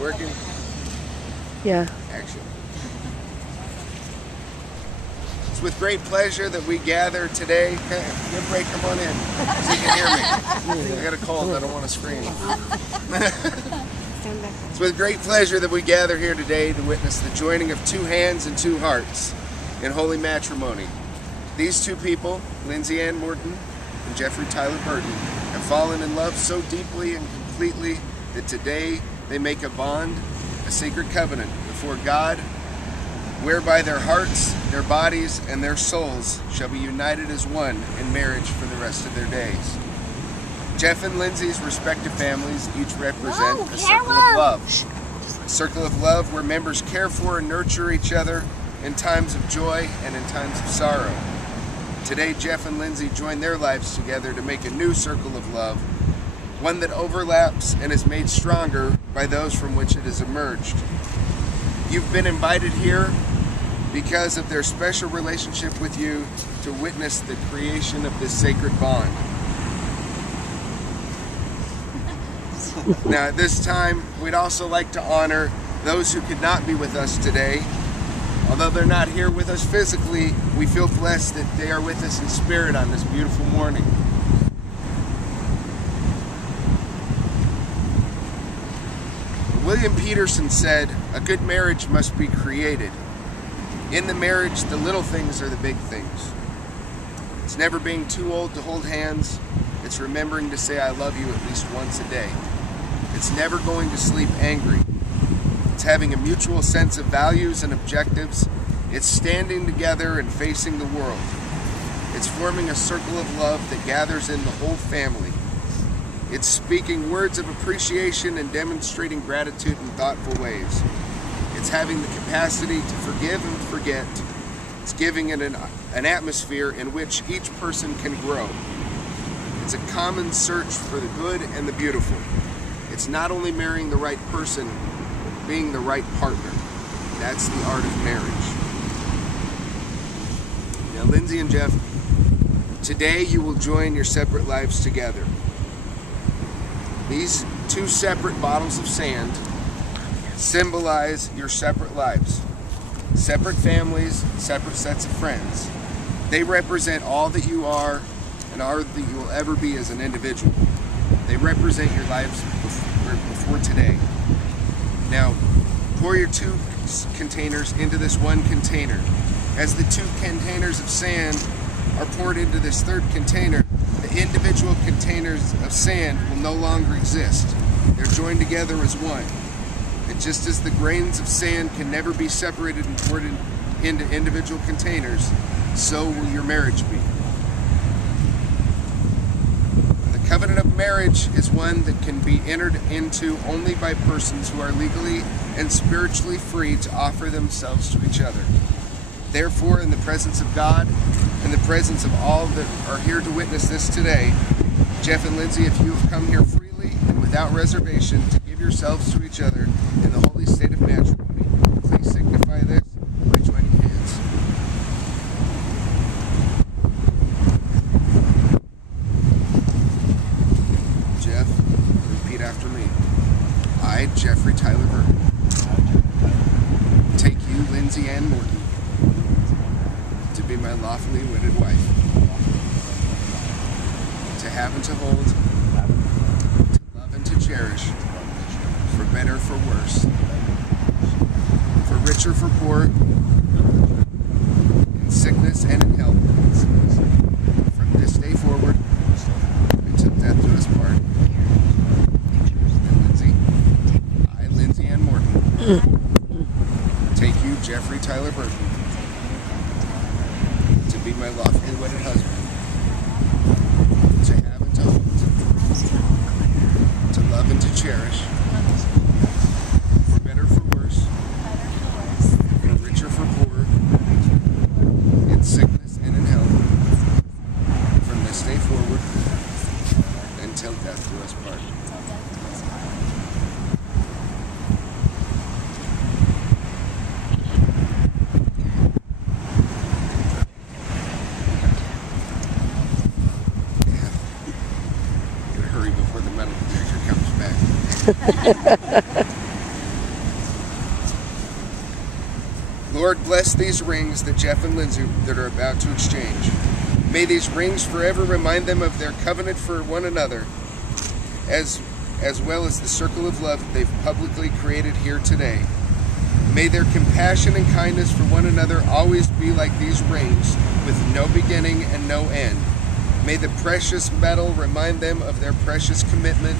Working? Yeah. Action. It's with great pleasure that we gather today. Give a break, come on in, so you can hear me. I got a cold, I don't want to scream. It's with great pleasure that we gather here today to witness the joining of two hands and two hearts in holy matrimony. These two people, Lindsey Ann Morton and Jeffrey Tyler Burton, have fallen in love so deeply and completely that today they make a bond, a sacred covenant before God, whereby their hearts, their bodies, and their souls shall be united as one in marriage for the rest of their days. Jeff and Lindsey's respective families each represent a circle of love. A circle of love where members care for and nurture each other in times of joy and in times of sorrow. Today, Jeff and Lindsey join their lives together to make a new circle of love, one that overlaps and is made stronger by those from which it has emerged. You've been invited here because of their special relationship with you to witness the creation of this sacred bond. Now at this time, we'd also like to honor those who could not be with us today. Although they're not here with us physically, we feel blessed that they are with us in spirit on this beautiful morning. William Peterson said, "A good marriage must be created. In the marriage, the little things are the big things. It's never being too old to hold hands. It's remembering to say I love you at least once a day. It's never going to sleep angry. It's having a mutual sense of values and objectives. It's standing together and facing the world. It's forming a circle of love that gathers in the whole family. It's speaking words of appreciation and demonstrating gratitude in thoughtful ways. It's having the capacity to forgive and forget. It's giving it an atmosphere in which each person can grow. It's a common search for the good and the beautiful. It's not only marrying the right person, but being the right partner. That's the art of marriage." Now, Lindsey and Jeff, today you will join your separate lives together. These two separate bottles of sand symbolize your separate lives, separate families, separate sets of friends. They represent all that you are and all that you will ever be as an individual. They represent your lives before today. Now, pour your two containers into this one container. As the two containers of sand are poured into this third container, the individual containers of sand will no longer exist. They're joined together as one. And just as the grains of sand can never be separated and poured into individual containers, so will your marriage be. The covenant of marriage is one that can be entered into only by persons who are legally and spiritually free to offer themselves to each other. Therefore, in the presence of God, in the presence of all that are here to witness this today, Jeff and Lindsey, if you have come here freely and without reservation to give yourselves to each other in the holy state of matrimony, please signify this by joining hands. Jeff, repeat after me. I, Jeffrey Tyler Burton, take you, Lindsey Ann Morton, to be my lawfully wedded wife, to have and to hold, to love and to cherish, for better, for worse, for richer, for poor, in sickness and in health, from this day forward until death do us part. And Lindsey, I, Lindsey Ann Morton, take you, Jeffrey Tyler Burton, to be my lawfully wedded husband, to have and to hold, to love and to cherish, for better, for worse, for richer, for poorer, in sickness and in health, from this day forward until death do us part. Before the metal detector comes back. Lord, bless these rings that Jeff and Lindsey that are about to exchange. May these rings forever remind them of their covenant for one another, as well as the circle of love that they've publicly created here today. May their compassion and kindness for one another always be like these rings, with no beginning and no end. May the precious metal remind them of their precious commitment,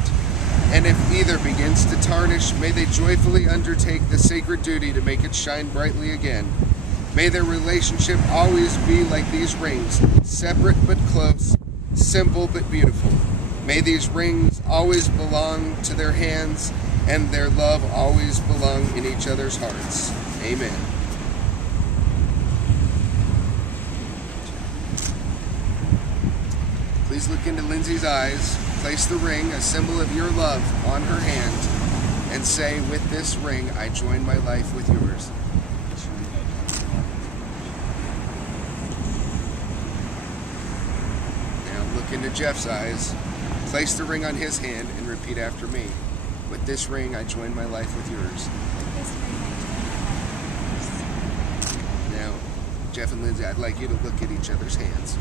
and if either begins to tarnish, may they joyfully undertake the sacred duty to make it shine brightly again. May their relationship always be like these rings, separate but close, simple but beautiful. May these rings always belong to their hands, and their love always belong in each other's hearts. Amen. Please look into Lindsey's eyes, place the ring, a symbol of your love, on her hand, and say, with this ring, I join my life with yours. Now look into Jeff's eyes, place the ring on his hand, and repeat after me. With this ring, I join my life with yours. Now, Jeff and Lindsey, I'd like you to look at each other's hands.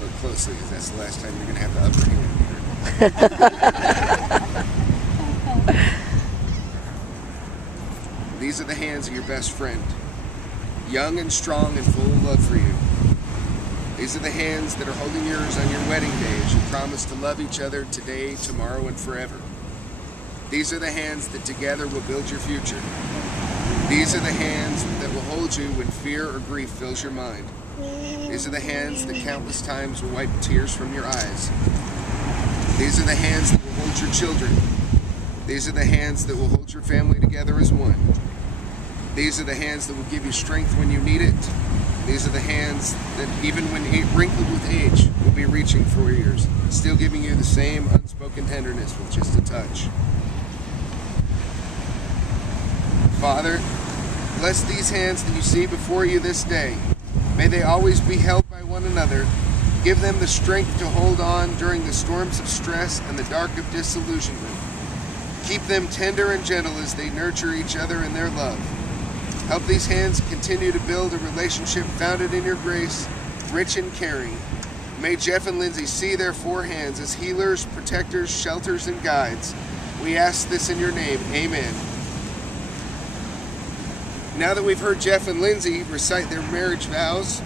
Look closely, because that's the last time you're going to have the upper hand here. These are the hands of your best friend, young and strong and full of love for you. These are the hands that are holding yours on your wedding day as you promise to love each other today, tomorrow, and forever. These are the hands that together will build your future. These are the hands that will hold you when fear or grief fills your mind. These are the hands that countless times will wipe tears from your eyes. These are the hands that will hold your children. These are the hands that will hold your family together as one. These are the hands that will give you strength when you need it. These are the hands that, even when wrinkled with age, will be reaching for yours, still giving you the same unspoken tenderness with just a touch. Father, bless these hands that you see before you this day. May they always be held by one another. Give them the strength to hold on during the storms of stress and the dark of disillusionment. Keep them tender and gentle as they nurture each other in their love. Help these hands continue to build a relationship founded in your grace, rich and caring. May Jeff and Lindsey see their four hands as healers, protectors, shelters, and guides. We ask this in your name. Amen. Now that we've heard Jeff and Lindsey recite their marriage vows,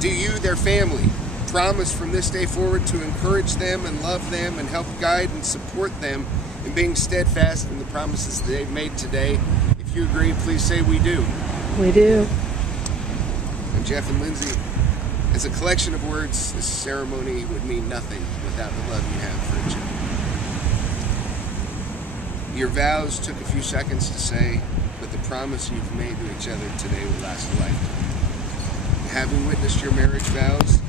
do you, their family, promise from this day forward to encourage them and love them and help guide and support them in being steadfast in the promises that they've made today? If you agree, please say we do. We do. And Jeff and Lindsey, as a collection of words, this ceremony would mean nothing without the love you have for each other. Your vows took a few seconds to say, but the promise you've made to each other today will last a lifetime. Having witnessed your marriage vows,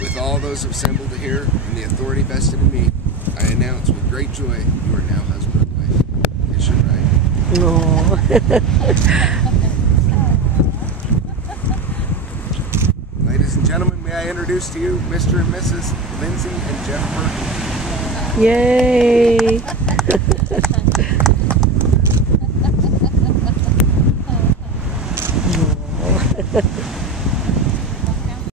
with all those assembled here and the authority vested in me, I announce with great joy you are now husband and wife. Is your right? No. Ladies and gentlemen, may I introduce to you Mr. and Mrs. Lindsey and Jeff Burton. Yay!